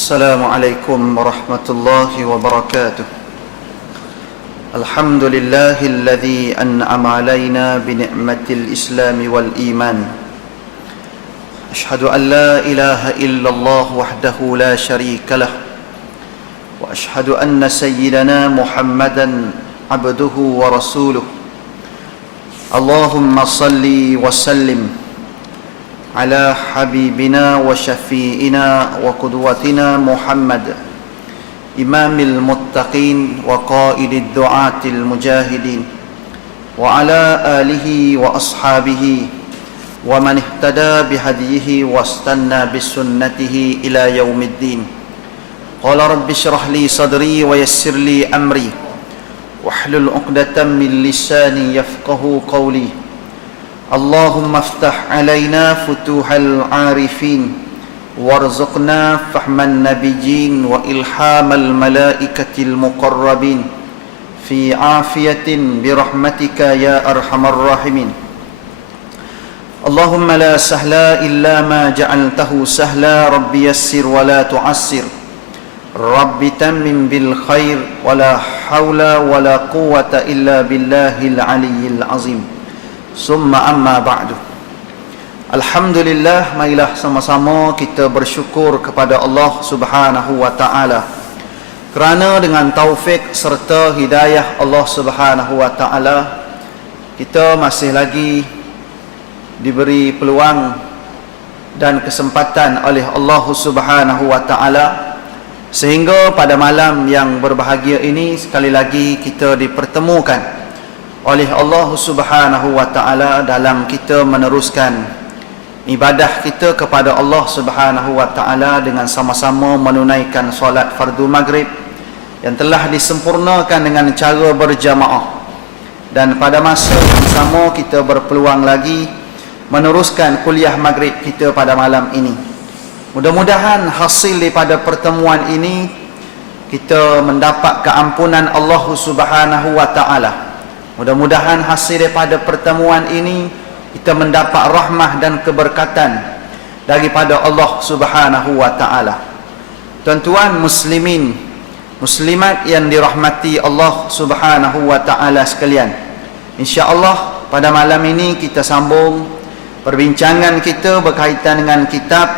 Assalamualaikum warahmatullahi wabarakatuh. Alhamdulillahilladzi an'ama alaina bi ni'matil Islam wal iman. Ashhadu an la ilaha illallah wahdahu la syarika lah. Wa ashhadu anna sayyidana Muhammadan abduhu wa rasuluh. Allahumma salli wa sallim ala habibina wa syafi'ina wa qudwatina Muhammad, imamil muttaqin wa qaidid du'atil mujahidin, wa ala alihi wa ashabihi wa man ihtada bihadihi wa istanna bisunnatihi ila yaumiddin. Qala rabbi shrah li sadri wa yassir li amri wahlul 'uqdatam min lisani yafqahu qawli. Allahumma aftah alaina futuhal arifin warzuqna fahman nabiyyin wa ilhamal malaikatil muqarrabin fi afiyatin birahmatika ya arhamar rahimin. Allahumma la sahla illa ma ja'altahu sahla, rabbi yassir wa la tu'assir, rabbi tammim bil khair, wa la hawla wa la quwwata illa billahil aliyyil azim. Summa amma ba'du. Alhamdulillah, marilah sama-sama kita bersyukur kepada Allah Subhanahu wa taala kerana dengan taufik serta hidayah Allah Subhanahu wa taala kita masih lagi diberi peluang dan kesempatan oleh Allah Subhanahu wa taala sehingga pada malam yang berbahagia ini sekali lagi kita dipertemukan oleh Allah Subhanahu wa taala dalam kita meneruskan ibadah kita kepada Allah Subhanahu wa taala dengan sama-sama menunaikan solat fardu maghrib yang telah disempurnakan dengan cara berjamaah, dan pada masa yang sama kita berpeluang lagi meneruskan kuliah maghrib kita pada malam ini. Mudah-mudahan hasil daripada pertemuan ini kita mendapat keampunan Allah Subhanahu wa taala. Mudah-mudahan hasil daripada pertemuan ini kita mendapat rahmah dan keberkatan daripada Allah Subhanahu wa taala. Tuan-tuan muslimin, muslimat yang dirahmati Allah Subhanahu wa taala sekalian, insya-Allah pada malam ini kita sambung perbincangan kita berkaitan dengan kitab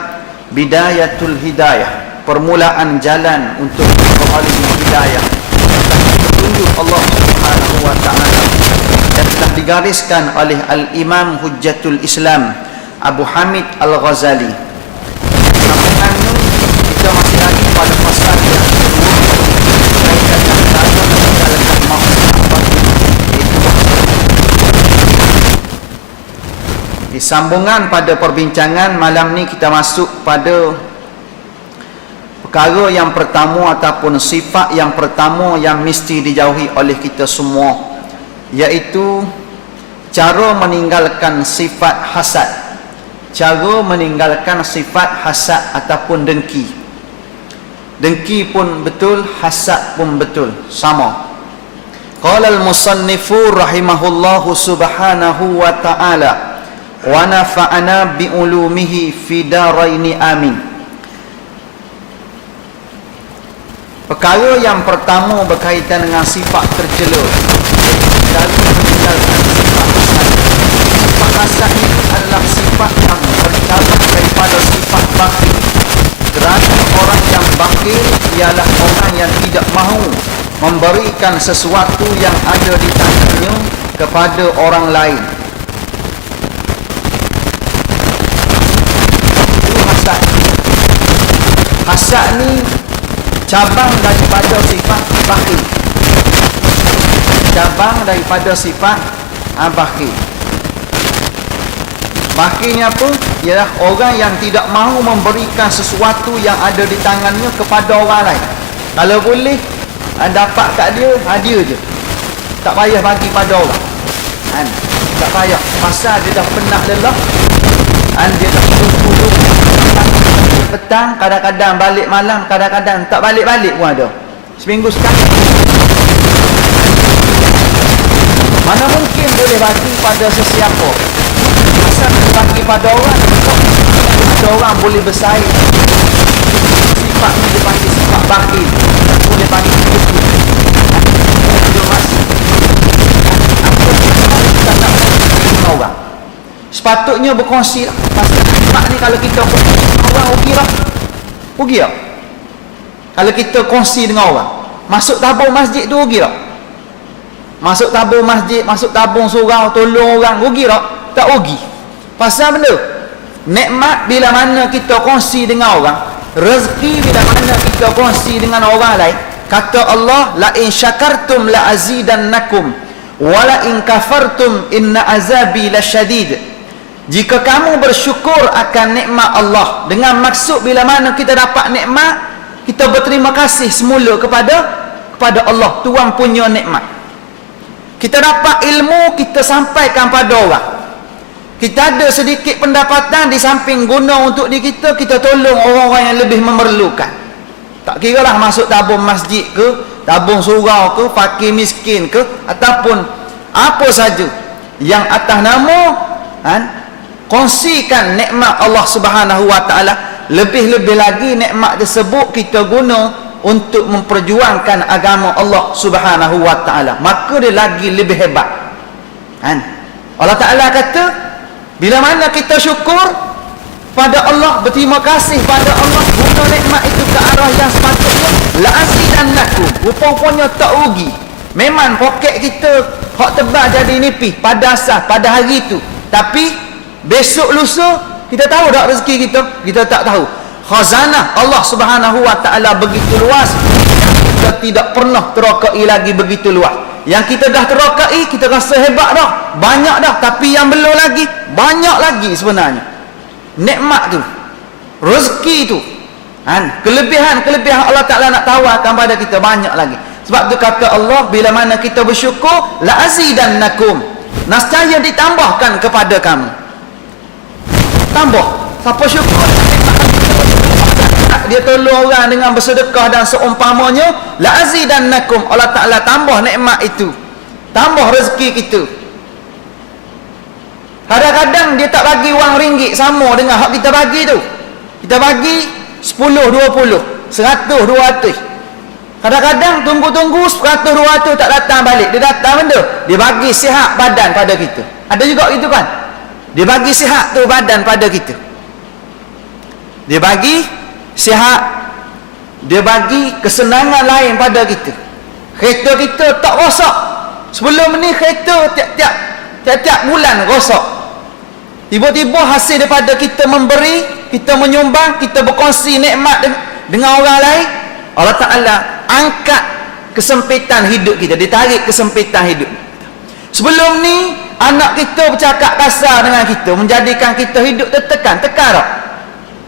Bidayatul Hidayah, permulaan jalan untuk memperoleh hidayah, petunjuk Allah Subhanahu wa taala yang telah digariskan oleh Al-Imam Hujjatul Islam Abu Hamid Al-Ghazali. Sambungan ini kita masih lagi pada pasal yang kedua berkaitan dengan meninggalkan maksiat. Di sambungan pada perbincangan malam ni kita masuk pada perkara yang pertama ataupun sifat yang pertama yang mesti dijauhi oleh kita semua, iaitu cara meninggalkan sifat hasad. Cara meninggalkan sifat hasad ataupun dengki. Dengki pun betul, hasad pun betul, sama. Qala al-musannifu rahimahullahu subhanahu wa ta'ala wa nafa'ana bi ulumihi fi daraini amin. Perkara yang pertama berkaitan dengan sifat tercela dari meninggalkan sifat hasad. Sifat hasad ini adalah sifat yang bercabang daripada sifat bakhil. Kerana orang yang bakhil ialah orang yang tidak mahu memberikan sesuatu yang ada di tangannya kepada orang lain. Itu hasad. Hasad ni cabang daripada sifat bakhil. Cabang daripada sifat bakhil. Bakhilnya apa? Ialah orang yang tidak mahu memberikan sesuatu yang ada di tangannya kepada orang lain. Kalau boleh dapat kat dia, dia je, tak payah bagi pada orang. Tak payah, pasal dia dah penat lelah, dia dah duduk petang, kadang-kadang balik malam, kadang-kadang tak balik-balik pun ada, seminggu sekali. Mana mungkin boleh bagi pada sesiapa? Asal bagi pada orang, ada orang boleh bersaing. Sifat ni sepatutnya berkongsi lah. Pasal nikmat ni kalau kita kongsi dengan orang, rugi lah. Rugi tak? Kalau kita kongsi dengan orang, masuk tabung masjid tu rugi tak? Masuk tabung masjid, masuk tabung surau, tolong orang, rugi tak? Tak rugi. Pasal benda nikmat bila mana kita kongsi dengan orang, rezeki bila mana kita kongsi dengan orang lain. Kata Allah, la in syakartum la azidannakum wa la in kafartum inna azabi lasyadid. Jika kamu bersyukur akan nikmat Allah, dengan maksud bila mana kita dapat nikmat, kita berterima kasih semula kepada Allah, Tuhan punya nikmat. Kita dapat ilmu, kita sampaikan pada orang. Kita ada sedikit pendapatan, di samping guna untuk diri kita, kita tolong orang-orang yang lebih memerlukan. Tak kira lah masuk tabung masjid ke, tabung surau ke, fakir miskin ke, ataupun apa saja yang atas nama kongsikan nikmat Allah Subhanahu wa taala. Lebih-lebih lagi nikmat tersebut kita guna untuk memperjuangkan agama Allah Subhanahu wa taala, maka dia lagi lebih hebat. Allah Taala kata, bila mana kita syukur pada Allah, berterima kasih pada Allah, guna nikmat itu ke arah yang sepatutnya, la azidannakum, rupanya tak rugi. Memang poket kita hak tebal jadi nipis pada asas pada hari itu, tapi besok lusa kita tahu tak rezeki kita tak tahu. Khazanah Allah Subhanahu wa taala begitu luas, yang kita tidak pernah terokai lagi begitu luas. Yang kita dah terokai, kita rasa hebat dah, banyak dah, tapi yang belum lagi banyak lagi sebenarnya. Nikmat tu, rezeki tu, kelebihan Allah Taala nak tawarkan pada kita banyak lagi. Sebab tu kata Allah, bila mana kita bersyukur, la azidannakum, nescaya ditambahkan kepada kamu. Tambah. Siapa syukur, dia tolong orang dengan bersedekah dan seumpamanya, la azidannakum, Allah Ta'ala tambah nikmat itu, tambah rezeki kita. Kadang-kadang dia tak bagi wang ringgit sama dengan hak kita bagi tu. Kita bagi 10, 20, 100, 200. Kadang-kadang tunggu-tunggu 100, 200 tak datang balik. Dia datang benda, dia bagi sihat badan pada kita. Ada juga gitu kan? Dia bagi sihat tu badan pada kita. Dia bagi sihat, dia bagi kesenangan lain pada kita. Kereta kita tak rosak. Sebelum ni kereta tiap-tiap bulan rosak. Tiba-tiba hasil daripada kita memberi, kita menyumbang, kita berkongsi nikmat dengan orang lain, Allah Ta'ala angkat kesempitan hidup kita, ditarik kesempitan hidup. Sebelum ni anak kita bercakap kasar dengan kita, menjadikan kita hidup tertekan tak?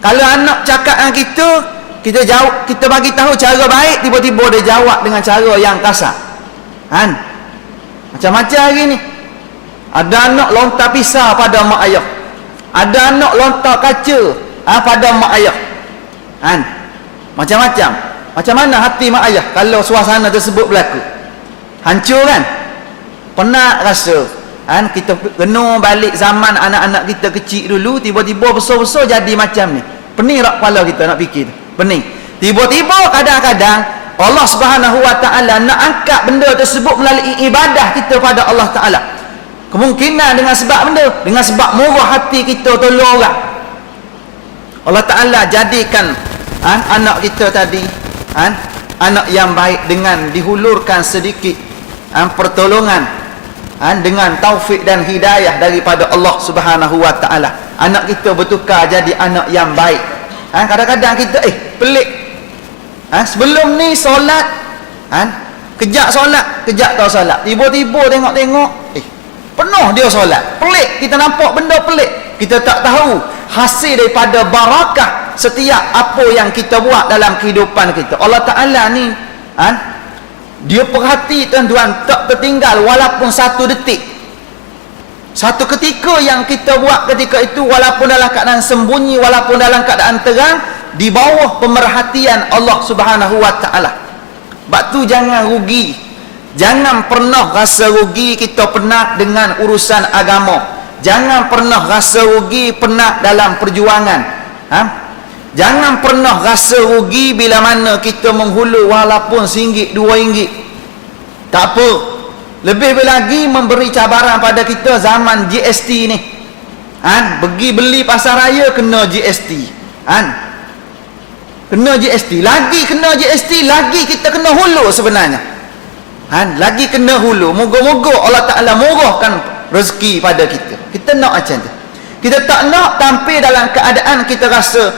Kalau anak cakap dengan kita jawab, kita bagi tahu cara baik, tiba-tiba dia jawab dengan cara yang kasar. Macam-macam hari ni. Ada anak lontar pisau pada mak ayah. Ada anak lontar kaca pada mak ayah. Macam-macam. Macam mana hati mak ayah kalau suasana tersebut berlaku? Hancur kan? Penat rasa. Kita kena balik zaman anak-anak kita kecil dulu, tiba-tiba besar-besar jadi macam ni. Pening tak kepala kita nak fikir? Pening. Tiba-tiba kadang-kadang Allah Subhanahu wa taala nak angkat benda tersebut melalui ibadah kita pada Allah Taala. Kemungkinan dengan sebab benda, dengan sebab murah hati kita tolong orang, Allah Taala jadikan anak kita tadi anak yang baik dengan dihulurkan sedikit pertolongan dengan taufik dan hidayah daripada Allah Subhanahu wa taala. Anak kita bertukar jadi anak yang baik. Kadang-kadang kita pelik. Sebelum ni solat, kejap solat, kejap tak solat. Tiba-tiba tengok-tengok, penuh dia solat. Pelik, kita nampak benda pelik. Kita tak tahu hasil daripada barakah setiap apa yang kita buat dalam kehidupan kita. Allah Ta'ala ni, dia perhati tuan-tuan, tak tertinggal walaupun satu detik. Satu ketika yang kita buat ketika itu, walaupun dalam keadaan sembunyi, walaupun dalam keadaan terang, di bawah pemerhatian Allah Subhanahu wa taala. Sebab tu jangan rugi. Jangan pernah rasa rugi kita penat dengan urusan agama. Jangan pernah rasa rugi penat dalam perjuangan. Jangan pernah rasa rugi bila mana kita menghulu walaupun RM1, RM2. Tak apa. Lebih lagi memberi cabaran pada kita zaman GST ni. Pergi beli pasar raya kena GST. Kena GST, lagi kena GST, lagi kita kena hulu sebenarnya. Lagi kena hulu. Moga-moga Allah Ta'ala murahkan rezeki pada kita. Kita nak macam tu. Kita tak nak tampil dalam keadaan kita rasa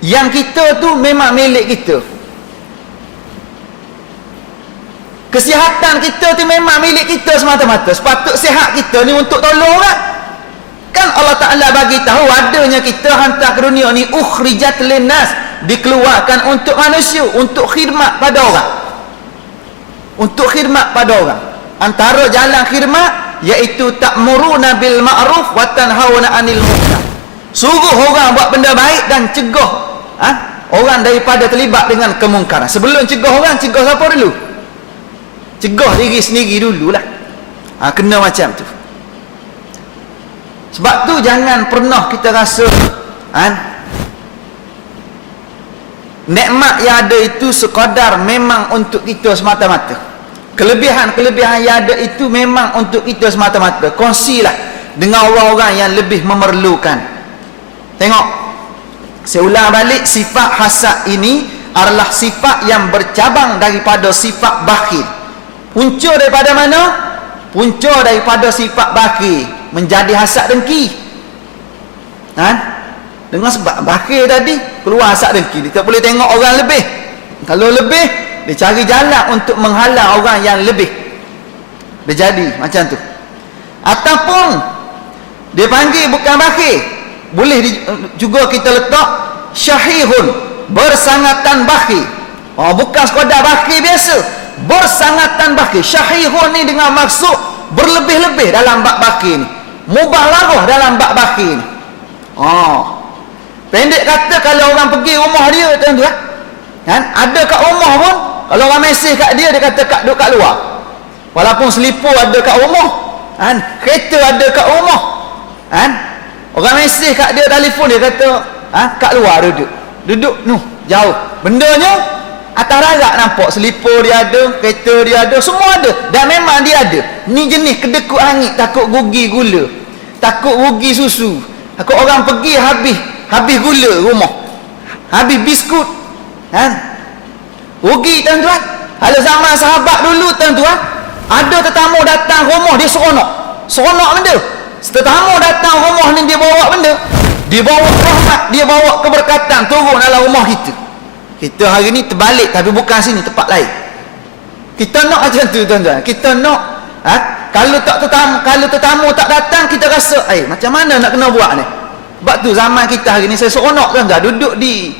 yang kita tu memang milik kita. Kesihatan kita tu memang milik kita semata-mata. Sepatut sihat kita ni untuk tolong orang. Kan Allah Ta'ala bagi tahu adanya kita hantar ke dunia ni ukhrijat linnas, dikeluarkan untuk manusia, untuk khidmat pada orang. Untuk khidmat pada orang. Antara jalan khidmat iaitu ta'muruna bil ma'ruf wa tanhauna 'anil munkar. Suruh orang buat benda baik dan cegah orang daripada terlibat dengan kemungkaran. Sebelum cegah orang, cegah siapa dulu? Cegah diri sendiri dululah. Kena macam tu. Sebab tu jangan pernah kita rasa nikmat yang ada itu sekadar memang untuk kita semata-mata. Kelebihan-kelebihan yang ada itu memang untuk kita semata-mata. Kongsilah dengan orang-orang yang lebih memerlukan. Tengok, saya ulang balik, sifat hasad ini adalah sifat yang bercabang daripada sifat bakhil. Punca daripada mana? Punca daripada sifat bakhil, menjadi hasad dengki. Dengan sebab bakhil tadi keluar hasad dengki. Dia tak boleh tengok orang lebih. Kalau lebih, dia cari jalan untuk menghalang orang yang lebih. Dia jadi macam tu. Ataupun dia panggil bukan bakhil, boleh juga kita letak syahihun, bersangatan bakhil. Bukan sekadar bakhil biasa, bersangatan bakhil. Syahihun ni dengan maksud berlebih-lebih dalam bab bakhil ni, mubalaghah dalam bab bakhil ni. Pendek kata, kalau orang pergi rumah dia tuan-tuan, ada kat rumah pun, kalau orang mesej kat dia, dia kata duduk kat luar. Walaupun selipur ada kat rumah, kereta ada kat rumah, orang mesej kat dia telefon, dia kata kat luar duduk jauh. Bendanya atas larak nampak, selipur dia ada, kereta dia ada, semua ada, dan memang dia ada. Ni jenis kedekut hangit, takut rugi gula, takut rugi susu, takut orang pergi habis gula rumah, habis biskut, rugi tuan-tuan. Kalau zaman sahabat dulu tuan-tuan, ada tetamu datang rumah, dia seronok benda. Tetamu datang rumah ni, dia bawa benda, dia bawa rahmat, dia bawa keberkatan turun dalam rumah kita. Kita hari ni terbalik, tapi bukan sini, tempat lain. Kita nak macam tu tuan-tuan. Kita nak kalau tetamu tak datang, kita rasa macam mana nak kena buat ni. Sebab tu zaman kita hari ni saya seronok tuan-tuan, duduk di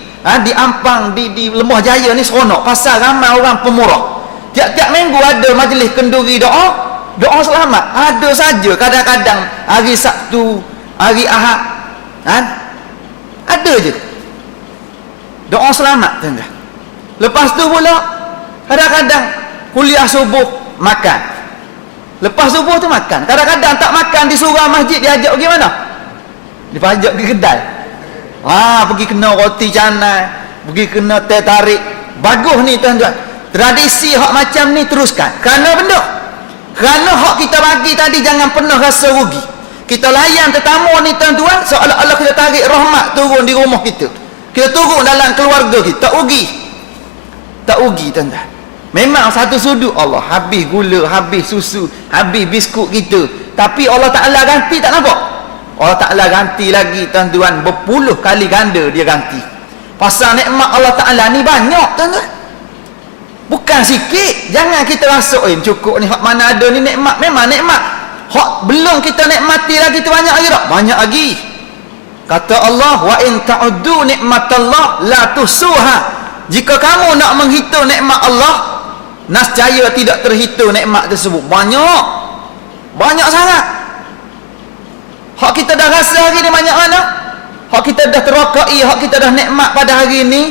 Ampang, di Lembah Jaya ni seronok, pasal ramai orang pemurah. Tiap-tiap minggu ada majlis kenduri doa selamat. Ada saja, kadang-kadang hari Sabtu, hari Ahad, ada je doa selamat tuan-tuan. Lepas tu pula kadang-kadang kuliah subuh makan. Lepas subuh tu makan. Kadang-kadang tak makan, disuruh masjid, diajak pergi mana? Diajak pergi kedai. Pergi kena roti canai, pergi kena teh tarik. Bagus ni tuan-tuan. Tradisi hak macam ni teruskan. Kerana benda, kerana hak kita bagi tadi jangan pernah rasa rugi. Kita layan tetamu ni tuan-tuan, seolah-olah kita tarik rahmat turun di rumah kita. Kita turun dalam keluarga kita, tak rugi tuan-tuan. Memang satu sudut Allah habis gula, habis susu, habis biskut kita, tapi Allah Ta'ala ganti, tak nampak? Allah Ta'ala ganti lagi tuan-tuan, berpuluh kali ganda dia ganti. Pasal nikmat Allah Ta'ala ni banyak tuan-tuan, bukan sikit. Jangan kita rasa cukup ni, hak mana ada ni nikmat. Memang nikmat, hak belum kita nikmati lagi tu banyak lagi tak? Banyak lagi. Kata Allah, wa in ta'uddu nikmatallah la tuhsuha. Jika kamu nak menghitung nikmat Allah, nescaya tidak terhitung nikmat tersebut. Banyak sangat. Hak kita dah rasa hari ni banyak mana? Hak kita dah terokai, hak kita dah nikmat pada hari ni,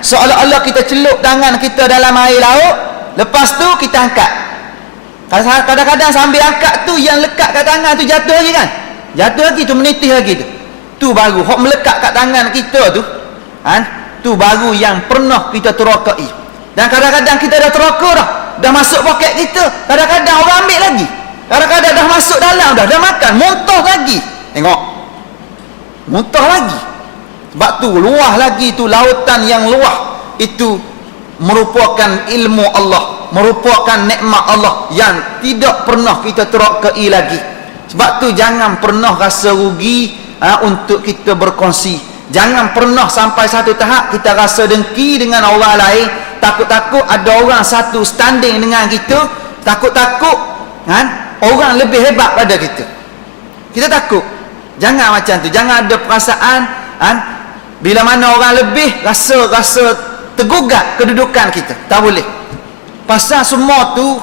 seolah-olah kita celup tangan kita dalam air laut, lepas tu kita angkat. Kadang-kadang sambil angkat tu, yang lekat kat tangan tu jatuh lagi kan? Jatuh lagi tu, menitih lagi tu. Tu baru hak melekat kat tangan kita tu, tu baru yang pernah kita terokai. Dan kadang-kadang kita dah teroka dah masuk poket kita, kadang-kadang orang ambil lagi, kadang-kadang dah masuk dalam, dah makan, muntah lagi. Tengok, muntah lagi. Sebab tu luah lagi tu, lautan yang luah itu merupakan ilmu Allah, merupakan nikmat Allah yang tidak pernah kita terokai lagi. Sebab tu jangan pernah rasa rugi untuk kita berkongsi. Jangan pernah sampai satu tahap kita rasa dengki dengan orang lain, takut-takut ada orang satu standing dengan kita, takut-takut orang lebih hebat pada kita. Kita takut. Jangan macam tu. Jangan ada perasaan bila mana orang lebih rasa tergugat kedudukan kita. Tak boleh. Pasal semua tu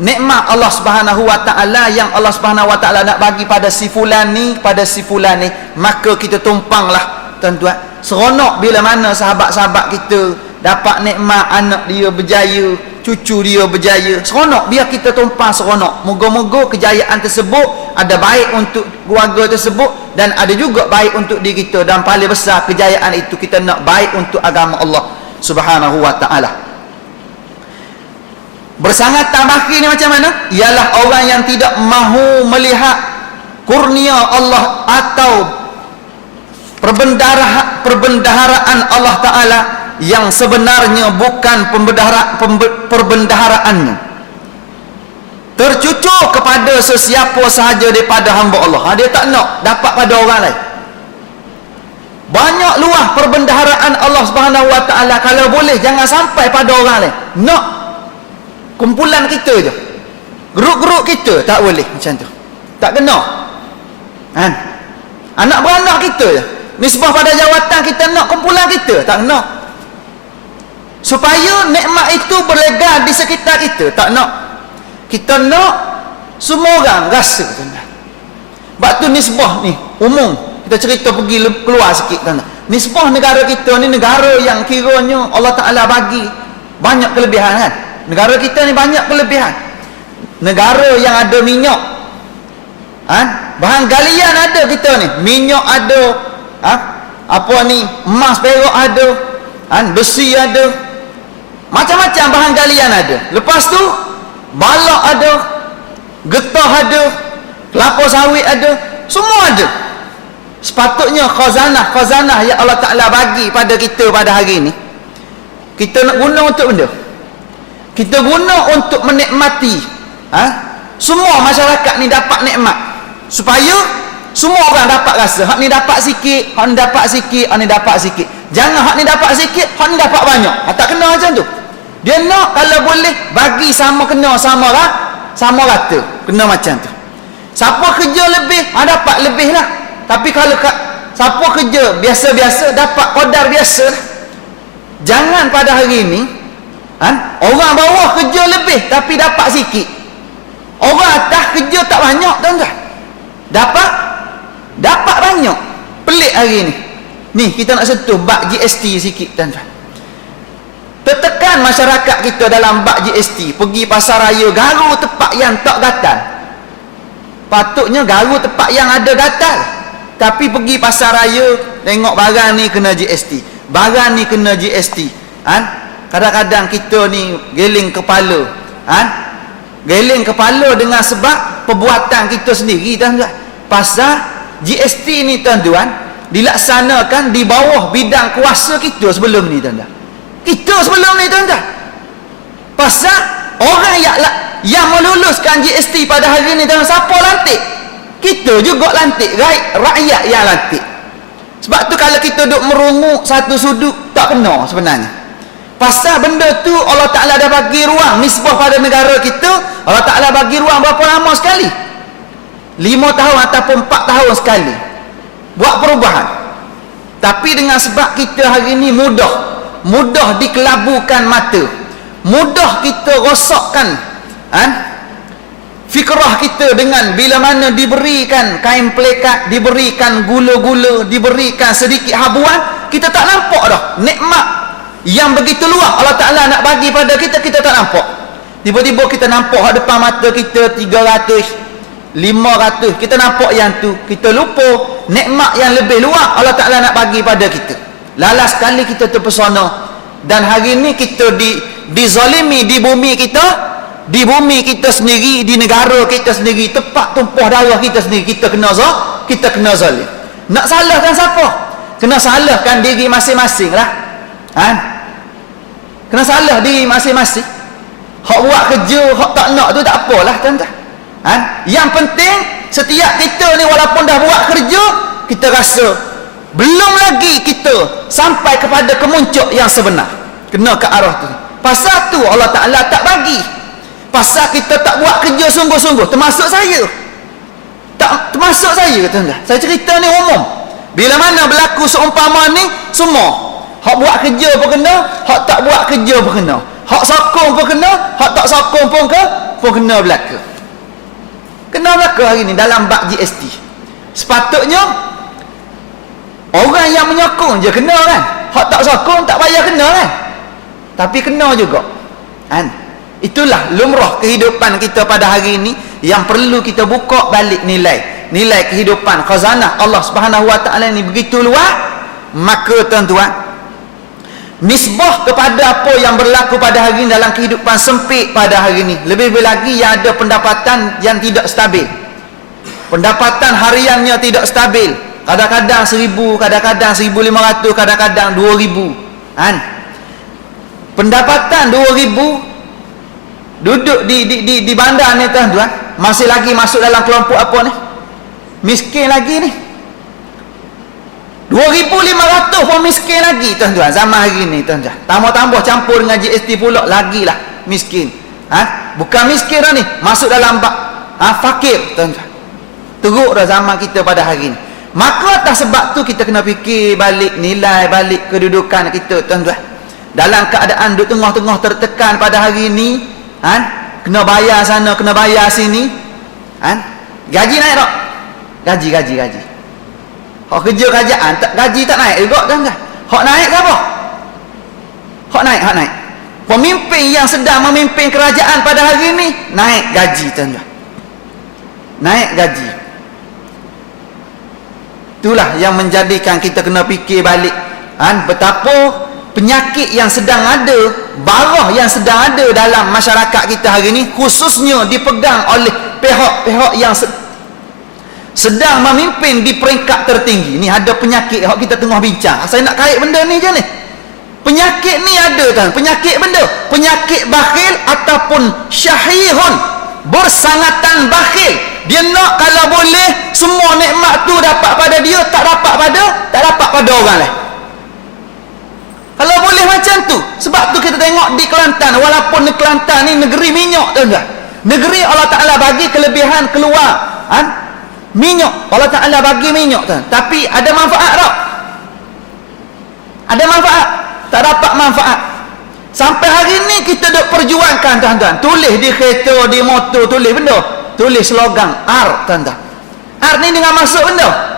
nikmat Allah Subhanahu wa taala yang Allah Subhanahu wa taala nak bagi pada si fulan ni, pada si fulan ni, maka kita tumpanglah tuan-tuan. Seronok bila mana sahabat-sahabat kita dapat nikmat anak dia berjaya, cucu dia berjaya. Seronok, biar kita tumpang seronok. Moga-moga kejayaan tersebut ada baik untuk keluarga tersebut dan ada juga baik untuk diri kita, dan paling besar kejayaan itu kita nak baik untuk agama Allah Subhanahu wa taala. Bersangatan bakhil ni macam mana? Ialah orang yang tidak mahu melihat kurnia Allah atau perbendaharaan Allah Ta'ala yang sebenarnya bukan perbendaharaannya, tercucuk kepada sesiapa sahaja daripada hamba Allah. Dia tak nak dapat pada orang lain. Banyak luah perbendaharaan Allah Subhanahu wa taala, kalau boleh jangan sampai pada orang lain. Nak kumpulan kita je, grup-grup kita, tak boleh macam tu. Tak kena. Anak beranak kita je, nisbah pada jawatan kita nak kumpulan kita, tak kena. Supaya nikmat itu berlegar di sekitar kita, tak nak. Kita nak semua orang rasa. Sebab tu nisbah ni umum. Kita cerita pergi keluar sikit tuan. Nisbah negara kita ni negara yang kiranya Allah Ta'ala bagi banyak kelebihan kan. Negara kita ni banyak kelebihan. Negara yang ada minyak, bahan galian ada kita ni. Minyak ada, emas perak ada, besi ada, macam-macam bahan galian ada. Lepas tu balak ada, getah ada, kelapa sawit ada, semua ada. Sepatutnya khazanah yang Allah Ta'ala bagi pada kita pada hari ni, kita nak guna untuk benda. Kita guna untuk menikmati. Semua masyarakat ni dapat nikmat, supaya semua orang dapat rasa hak ni dapat sikit, hak ni dapat sikit, hak ni dapat sikit. Jangan hak ni dapat sikit, hak ni dapat banyak. Tak kena macam tu. Dia nak kalau boleh bagi sama, kena sama rata. Kena macam tu. Siapa kerja lebih, dapat lebih lah. Tapi kalau siapa kerja biasa-biasa, dapat qadar biasa lah. Jangan pada hari ni orang bawah kerja lebih tapi dapat sikit, orang atas kerja tak banyak tuan-tuan, dapat banyak. Pelik hari ni kita nak sentuh bab GST sikit tuan-tuan. Tertekan masyarakat kita dalam bab GST. Pergi pasar raya garu tempat yang tak gatal. Patutnya garu tempat yang ada gatal, tapi pergi pasar raya tengok barang ni kena GST, barang ni kena GST. Kadang-kadang kita ni geling kepala, geling kepala dengan sebab perbuatan kita sendiri tuan-tuan. Pasal GST ni tuan-tuan dilaksanakan di bawah bidang kuasa kita sebelum ni tuan-tuan. Kita sebelum ni tuan-tuan. Pasal orang yang meluluskan GST pada hari ni tuan, siapa lantik? Kita juga lantik, rakyat yang lantik. Sebab tu kalau kita duk merunguk satu sudut, tak kena sebenarnya. Pasal benda tu Allah Ta'ala dah bagi ruang nisbah pada negara kita. Allah Ta'ala bagi ruang berapa lama sekali? 5 tahun ataupun 4 tahun sekali buat perubahan. Tapi dengan sebab kita hari ni mudah dikelabukan mata, mudah kita rosakkan fikrah kita dengan bila mana diberikan kain pelekat, diberikan gula-gula, diberikan sedikit habuan, kita tak nampak dah nikmat yang begitu luas Allah Ta'ala nak bagi pada kita. Kita tak nampak. Tiba-tiba kita nampak depan mata kita 300, 500, kita nampak yang tu, kita lupa nikmat yang lebih luas Allah Ta'ala nak bagi pada kita. Lalas sekali kita terpesona. Dan hari ni kita dizalimi di bumi kita sendiri, di negara kita sendiri, tempat tumpah darah kita sendiri, kita kena zalim. Nak salahkan siapa? Kena salahkan diri masing-masing lah. Kena salah diri masing-masing. Hak buat kerja, hak tak nak tu tak apalah tuan-tuan. Yang penting setiap kita ni walaupun dah buat kerja, kita rasa belum lagi kita sampai kepada kemuncak yang sebenar. Kena ke arah tu. Pasal tu Allah Ta'ala tak bagi. Pasal kita tak buat kerja sungguh-sungguh. Termasuk saya. Termasuk saya tuan-tuan. Saya cerita ni umum. Bila mana berlaku seumpama ni, semua hak buat kerja pun kena, hak tak buat kerja pun kena. Hak sokong pun kena, hak tak sokong pun kena berlaku. Kena berlaku hari ni dalam bab GST. Sepatutnya orang yang menyokong je kena kan. Hak tak sokong tak payah kena kan. Tapi kena juga. Itulah lumrah kehidupan kita pada hari ini yang perlu kita buka balik nilai kehidupan khazanah Allah Subhanahu Wa Taala ni begitu luas. Maka tuan-tuan, nisbah kepada apa yang berlaku pada hari ini dalam kehidupan sempit pada hari ini, lebih lagi yang ada pendapatan yang tidak stabil, pendapatan hariannya tidak stabil, kadang-kadang 1,000, kadang-kadang 1,500, kadang-kadang 2,000 pendapatan 2,000 duduk di bandar ni tuan-tuan, masih lagi masuk dalam kelompok apa ni, miskin lagi ni. 2,500 pun miskin lagi tuan-tuan zaman hari ni tuan-tuan. Tambah-tambah campur dengan GST pula lagilah miskin. Bukan miskin dah ni, masuk dalam fakir tuan-tuan. Teruk dah zaman kita pada hari ni. Maka atas sebab tu kita kena fikir balik nilai, balik kedudukan kita tuan-tuan. Dalam keadaan duduk tengah-tengah tertekan pada hari ni, kena bayar sana, kena bayar sini. Gaji naik tak? Gaji. Hak kerja kerajaan gaji tak naik juga tuan-tuan. Hak naik ke apa? Hak naik. Pemimpin yang sedang memimpin kerajaan pada hari ini naik gaji tuan-tuan. Naik gaji. Itulah yang menjadikan kita kena fikir balik betapa penyakit yang sedang ada, barah yang sedang ada dalam masyarakat kita hari ini, khususnya dipegang oleh pihak-pihak yang sedang memimpin di peringkat tertinggi. Ni ada penyakit yang kita tengah bincang. Saya nak kait benda ni je ni. Penyakit ni ada kan, penyakit benda, penyakit bakhil ataupun syahihun, bersangatan bakhil. Dia nak kalau boleh semua nikmat tu dapat pada dia, tak dapat pada orang lain. Kalau boleh macam tu. Sebab tu kita tengok di Kelantan, walaupun di Kelantan ni negeri minyak tuan-tuan, negeri Allah Ta'ala bagi kelebihan keluar minyak, Allah Ta'ala bagi minyak tuan. Tapi ada manfaat tak? Ada manfaat? Tak dapat manfaat. Sampai hari ni kita duk perjuangkan tuan-tuan. Tulis di kereta, di motor, tulis benda, tulis slogan R tuan-tuan. R ni dengan maksud benda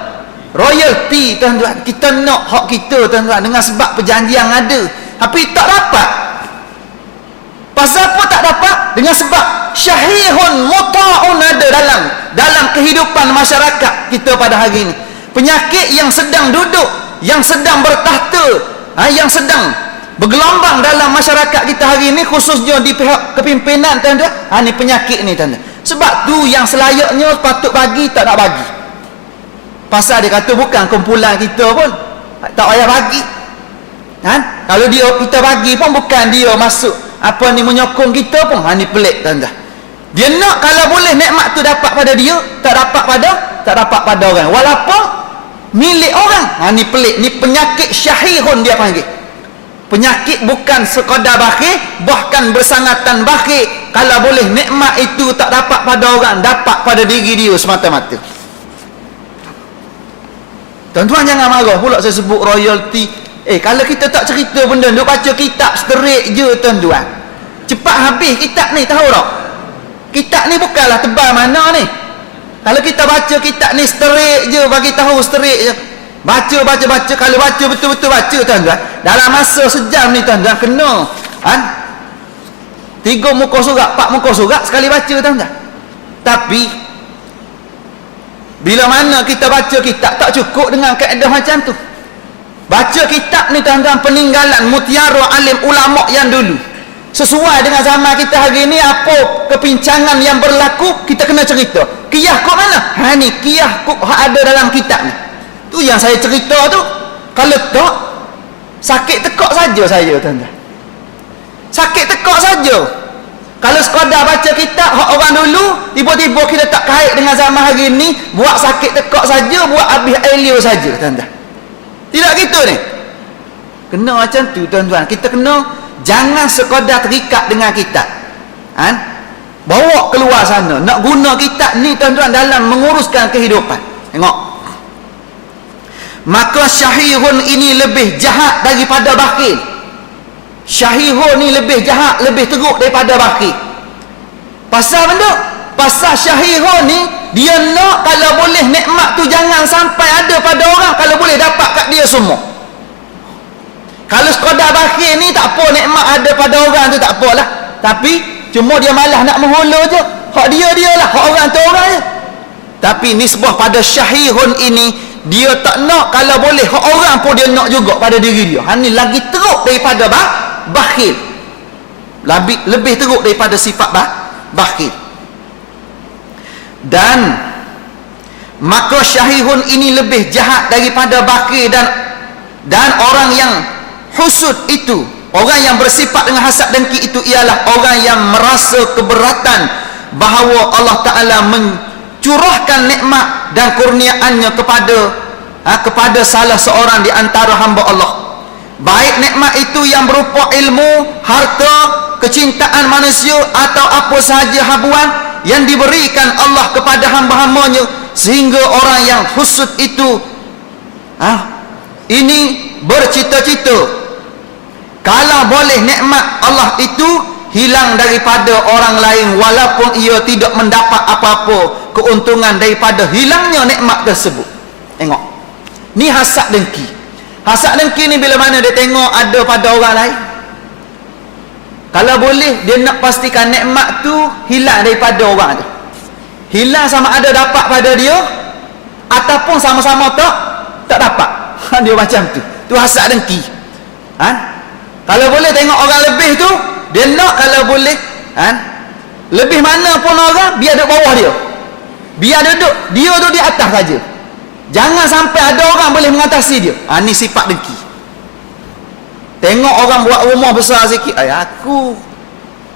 royalty tuan-tuan. Kita nak hak kita tuan-tuan dengan sebab perjanjian ada. Tapi tak dapat. Pasal apa tak dapat? Dengan sebab syahihun muta'un ada dalam kehidupan masyarakat kita pada hari ini. Penyakit yang sedang duduk, yang sedang bertahta, yang sedang bergelombang dalam masyarakat kita hari ini, khususnya di pihak kepimpinan tuan-tuan. Ni penyakit ni tuan-tuan. Sebab tu yang selayaknya patut bagi tak nak bagi. Pasal dia kata bukan kumpulan kita pun, tak payah bagi. Kalau kita bagi pun bukan dia masuk apa ni menyokong kita pun. Ni pelik tuan-tuan. Dia nak kalau boleh nikmat tu dapat pada dia, tak dapat pada orang, walaupun milik orang. Ni pelik. Ni penyakit syahihun dia panggil. Penyakit bukan sekadar bakhil, bahkan bersangatan bakhil. Kalau boleh nikmat itu tak dapat pada orang, dapat pada diri dia semata-mata. Tuan-tuan jangan marah pula saya sebut royalty. Kalau kita tak cerita benda, duk baca kitab straight je tuan-tuan, cepat habis kitab ni, tahu tak? Kitab ni bukanlah tebal mana ni. Kalau kita baca kitab ni straight je, bagi tahu straight je, baca, kalau baca betul-betul baca tuan-tuan, dalam masa sejam ni tuan-tuan kena 3 muka surat, 4 muka surat sekali baca tuan-tuan. Tapi bila mana kita baca kitab, tak cukup dengan kaedah macam tu. Baca kitab ni tuan-tuan, peninggalan mutiara alim ulama yang dulu, sesuai dengan zaman kita hari ni. Apa kepincangan yang berlaku kita kena cerita. Qiyah kok mana? Ni qiyah kok ada dalam kitab ni. Tu yang saya cerita tu. Kalau tak, sakit tekak saja saya, tuan-tuan. Sakit tekak saja. Kalau sekadar baca kitab hak orang dulu, tiba-tiba kita tak kait dengan zaman hari ni, buat sakit tekak saja, buat habis air saja, tuan-tuan. Tidak gitu ni. Kena macam tu, tuan-tuan. Kita kena jangan sekadar terikat dengan kitab. Bawa keluar sana. Nak guna kitab ni, tuan-tuan, dalam menguruskan kehidupan. Tengok. Maka syahihun ini lebih jahat daripada bakhil. Syahihun ni lebih jahat, lebih teruk daripada bakhil. Pasal benda? Pasal syahihun ni, dia nak kalau boleh nikmat tu jangan sampai ada pada orang, kalau boleh dapat kat dia semua. Kalau sekadar bakhil ni, tak apa nikmat ada pada orang tu, tak apalah. Tapi cuma dia malah nak menghulu je. Hak dia lah, hak orang tu orang je. Tapi nisbah pada syahihun ini, dia tak nak, kalau boleh hak orang pun dia nak juga pada diri dia. Ni lagi teruk daripada bakhil. Lebih teruk daripada sifat bakhil. Dan maka syahihun ini lebih jahat daripada bakhil, dan orang yang husud itu, orang yang bersifat dengan hasad dengki itu ialah orang yang merasa keberatan bahawa Allah Ta'ala curahkan nikmat dan kurniaannya kepada salah seorang di antara hamba Allah. Baik nikmat itu yang berupa ilmu, harta, kecintaan manusia atau apa sahaja habuan yang diberikan Allah kepada hamba-hambanya, sehingga orang yang husud itu ini bercita-cita kalau boleh nikmat Allah itu hilang daripada orang lain, walaupun ia tidak mendapat apa-apa keuntungan daripada hilangnya nikmat tersebut. Tengok, ni hasad dengki. Hasad dengki ni bila mana dia tengok ada pada orang lain, kalau boleh dia nak pastikan nikmat tu hilang daripada orang tu. Hilang sama ada dapat pada dia ataupun sama-sama tak dapat. Dia macam tu. Tu hasad dengki. Kalau boleh tengok orang lebih tu, dia nak kalau boleh lebih mana pun orang, biar duduk bawah dia, biar duduk dia tu di atas saja, jangan sampai ada orang boleh mengatasi dia. Ni sifat dengki. Tengok orang buat rumah besar sikit, aku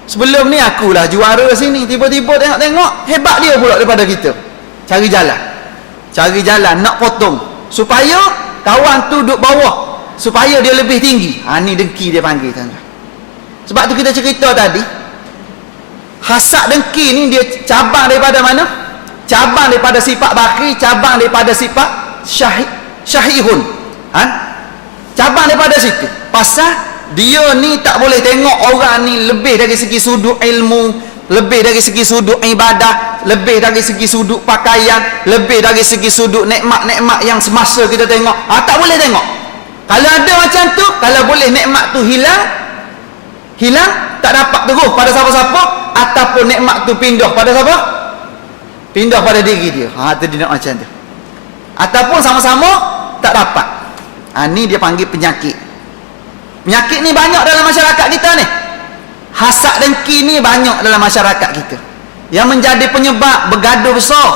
sebelum ni akulah juara sini, tiba-tiba tengok hebat dia pula daripada kita. Cari jalan nak potong supaya kawan tu duduk bawah, supaya dia lebih tinggi. Ni dengki dia panggil, tuan-tuan. Sebab tu kita cerita tadi, hasad dengki ni dia cabang daripada mana? Cabang daripada sifat bakhil, cabang daripada sifat syahihun. Cabang daripada situ. Pasal dia ni tak boleh tengok orang ni lebih dari segi sudut ilmu, lebih dari segi sudut ibadah, lebih dari segi sudut pakaian, lebih dari segi sudut nikmat-nikmat yang semasa kita tengok. Tak boleh tengok. Kalau ada macam tu, kalau boleh nikmat tu hilang, tak dapat terus pada siapa-siapa, ataupun nikmat tu pindah pada siapa? Pindah pada diri dia. Tu dia nak macam tu. Ataupun sama-sama tak dapat. Ni dia panggil penyakit. Penyakit ni banyak dalam masyarakat kita ni. Hasad dengki ni banyak dalam masyarakat kita, yang menjadi penyebab bergaduh besar.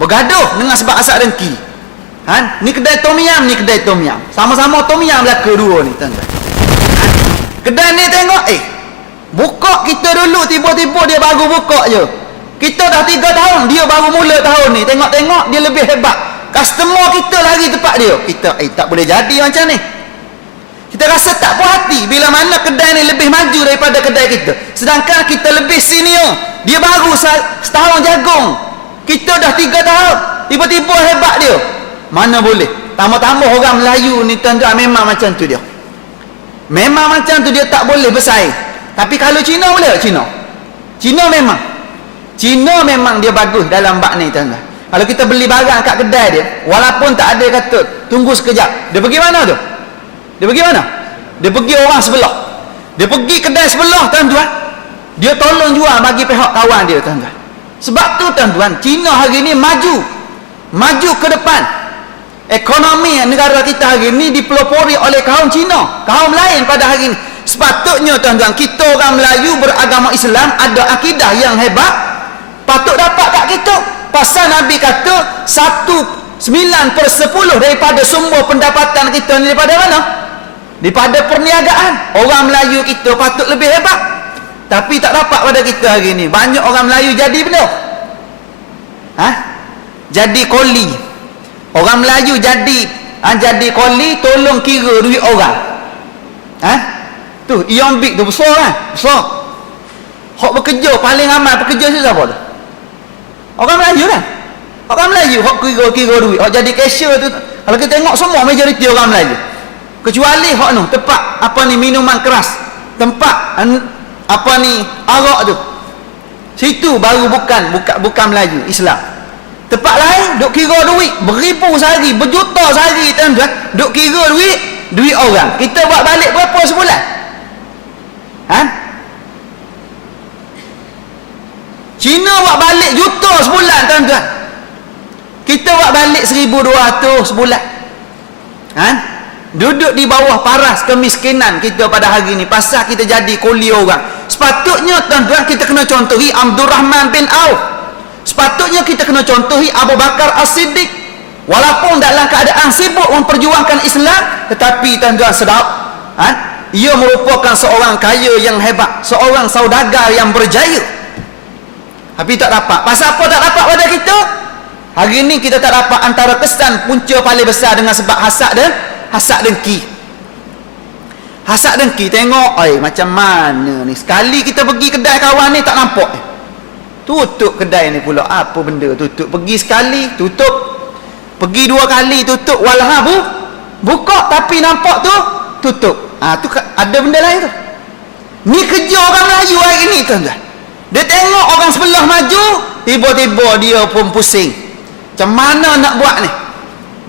Bergaduh dengan sebab hasad dengki. Ni kedai tom yam, ni kedai tom yam, sama-sama tom yam belaka dua ni, tuan-tuan. Kedai ni tengok buka kita dulu, tiba-tiba dia baru buka je. Kita dah 3 tahun, dia baru mula tahun ni. Tengok-tengok dia lebih hebat, customer kita lari tempat dia. Kita tak boleh jadi macam ni. Kita rasa tak puas hati bila mana kedai ni lebih maju daripada kedai kita, sedangkan kita lebih senior. Dia baru setahun jagung, kita dah 3 tahun, tiba-tiba hebat dia. Mana boleh. Tambah-tambah orang Melayu ni, tuan-tuan, memang macam tu dia. Memang macam tu dia, tak boleh bersaing. Tapi kalau Cina boleh. Cina memang dia bagus dalam bab ni, tuan-tuan. Kalau kita beli barang kat kedai dia, walaupun tak ada kata tunggu sekejap, dia pergi mana tu? Dia pergi mana? Dia pergi orang sebelah. Dia pergi kedai sebelah, tuan-tuan. Dia tolong jual bagi pihak kawan dia, tuan-tuan. Sebab tu, tuan-tuan, Cina hari ni maju ke depan. Ekonomi negara kita hari ni dipelopori oleh kaum Cina, kaum lain pada hari ni. Sepatutnya, tuan-tuan, kita orang Melayu beragama Islam, ada akidah yang hebat, patut dapat kat kita. Pasal Nabi kata, 9/10 daripada sumber pendapatan kita ni daripada mana? Daripada perniagaan. Orang Melayu kita patut lebih hebat, tapi tak dapat pada kita hari ni. Banyak orang Melayu jadi benda, jadi koli. Orang Melayu jadi koli, tolong kira duit orang. Tu Ion Big tu besar kan? Besar. Hak bekerja paling ramai pekerja tu siapa tu? Orang Melayu kan? Orang Melayu hak kira duit. Hak jadi cashier tu, kalau kita tengok semua majoriti orang Melayu. Kecuali hak tu tempat apa ni minuman keras, tempat apa ni arak tu. Situ baru bukan Melayu, Islam. Tempat lain duk kira duit beribu sehari, berjuta sehari tuan-tuan, duk kira duit orang. Kita buat balik berapa sebulan? Cina buat balik juta sebulan tuan-tuan. Kita buat balik 1,200 sebulan. Duduk di bawah paras kemiskinan kita pada hari ni pasal kita jadi kuli orang. Sepatutnya tuan-tuan kita kena contohi Abdul Rahman bin Auf. Sepatutnya kita kena contohi Abu Bakar As-Siddiq. Walaupun dalam keadaan sibuk memperjuangkan Islam, tetapi tuan-tuan sedap, ia merupakan seorang kaya yang hebat, seorang saudagar yang berjaya. Tapi tak dapat. Pasal apa tak dapat pada kita? Hari ni kita tak dapat antara kesan punca paling besar dengan sebab hasad dengki. Hasad dengki, tengok macam mana ni. Sekali kita pergi kedai kawan ni tak nampak. Tutup kedai ni pula. Apa benda tutup? Pergi sekali tutup, pergi 2 kali tutup, walah buka tapi nampak tu tutup. Tu ada benda lain tu. Ni kerja orang Melayu hari ni tuan-tuan. Dia tengok orang sebelah maju, tiba-tiba dia pun pusing. Macam mana nak buat ni?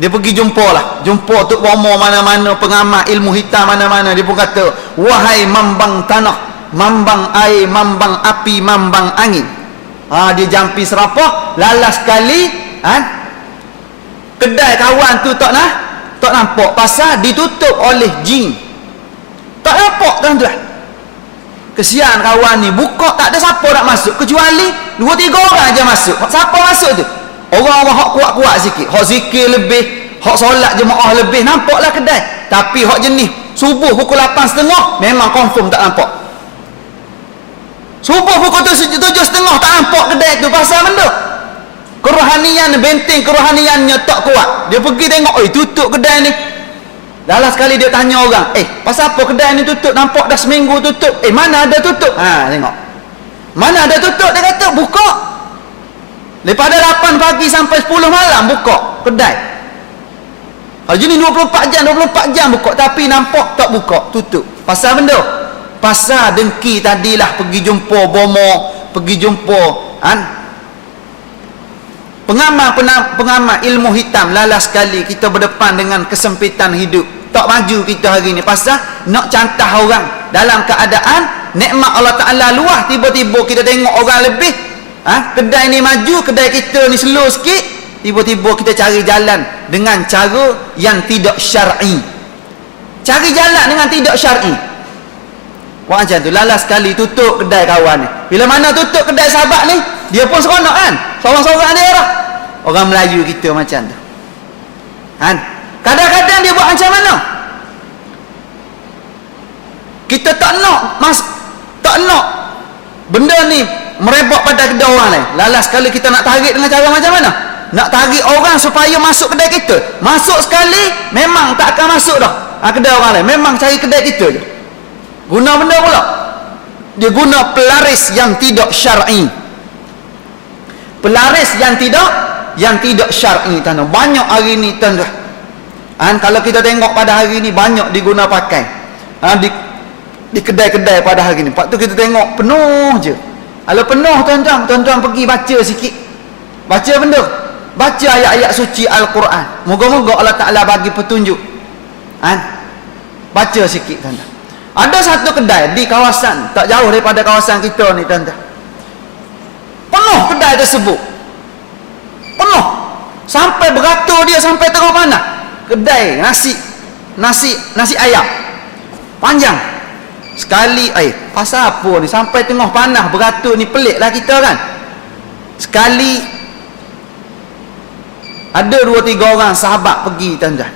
Dia pergi jumpa Tok Bomo mana-mana, pengamat ilmu hitam mana-mana. Dia pun kata, wahai mambang tanah, mambang air, mambang api, mambang angin. Dia jampi serapah, lalas sekali kedai kawan tu tak nampak pasal ditutup oleh jin. Tak nampak tuan-tuan. Kesian kawan ni, buka tak ada siapa nak masuk kecuali 2-3 orang aja masuk. Siapa masuk tu? Orang-orang hak kuat-kuat sikit, hak zikir lebih, hak solat jemaah lebih, nampaklah kedai. Tapi hak jenis subuh pukul 8.30 memang confirm tak nampak. Subuh pukul 7.30 tak nampak kedai tu. Pasal benda kerohanian, benteng kerohaniannya tak kuat. Dia pergi tengok, tutup kedai ni. Dalam sekali dia tanya orang, pasal apa kedai ni tutup? Nampak dah seminggu tutup. Mana ada tutup? Tengok, mana ada tutup? Dia kata buka daripada 8 pagi sampai 10 malam buka kedai. Jadi 24 jam buka, tapi nampak tak buka, tutup. Pasal benda, pasal dengki tadilah. Pergi jumpa Bomo, pergi jumpa pengamat ilmu hitam. Lalas sekali kita berdepan dengan kesempitan hidup. Tak maju kita hari ni pasal nak cantah orang dalam keadaan nikmat Allah Ta'ala luah. Tiba-tiba kita tengok orang lebih, kedai ni maju, kedai kita ni slow sikit. Tiba-tiba kita cari jalan dengan cara yang tidak syar'i. Cari jalan dengan tidak syar'i. Buat macam tu. Lalas sekali tutup kedai kawan ni. Bila mana tutup kedai sahabat ni, dia pun seronok kan. Seorang-seorang daerah. Orang Melayu kita macam tu. Kadang-kadang dia buat macam mana? Kita tak nak benda ni merebak pada kedai orang lain. Lalas sekali kita nak tarik dengan cara macam mana? Nak tarik orang supaya masuk kedai kita. Masuk sekali memang tak akan masuk dah kedai orang lain. Memang cari kedai kita je. Guna benda pula, dia guna pelaris yang tidak syar'i. Pelaris yang tidak syar'i tuan-tuan. Banyak hari ni tuan-tuan. Kalau kita tengok pada hari ni banyak diguna pakai di kedai-kedai pada hari ni. Lepas tu kita tengok penuh je. Kalau penuh tuan-tuan pergi baca sikit. Baca benda. Baca ayat-ayat suci Al-Quran. Moga-moga Allah Ta'ala bagi petunjuk. Baca sikit tuan-tuan. Ada satu kedai di kawasan tak jauh daripada kawasan kita ni tuan-tuan. Penuh kedai tersebut. Penuh. Sampai beratur dia sampai tengah panas. Kedai nasi ayam. Panjang. Sekali pasal apa ni sampai tengah panas beratur ni, pelik lah kita kan. Sekali Ada 2-3 orang sahabat pergi tuan-tuan.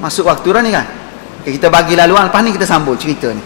Masuk waktu dah ni kan. Okay, kita bagi laluan, lepas ni kita sambung cerita ni.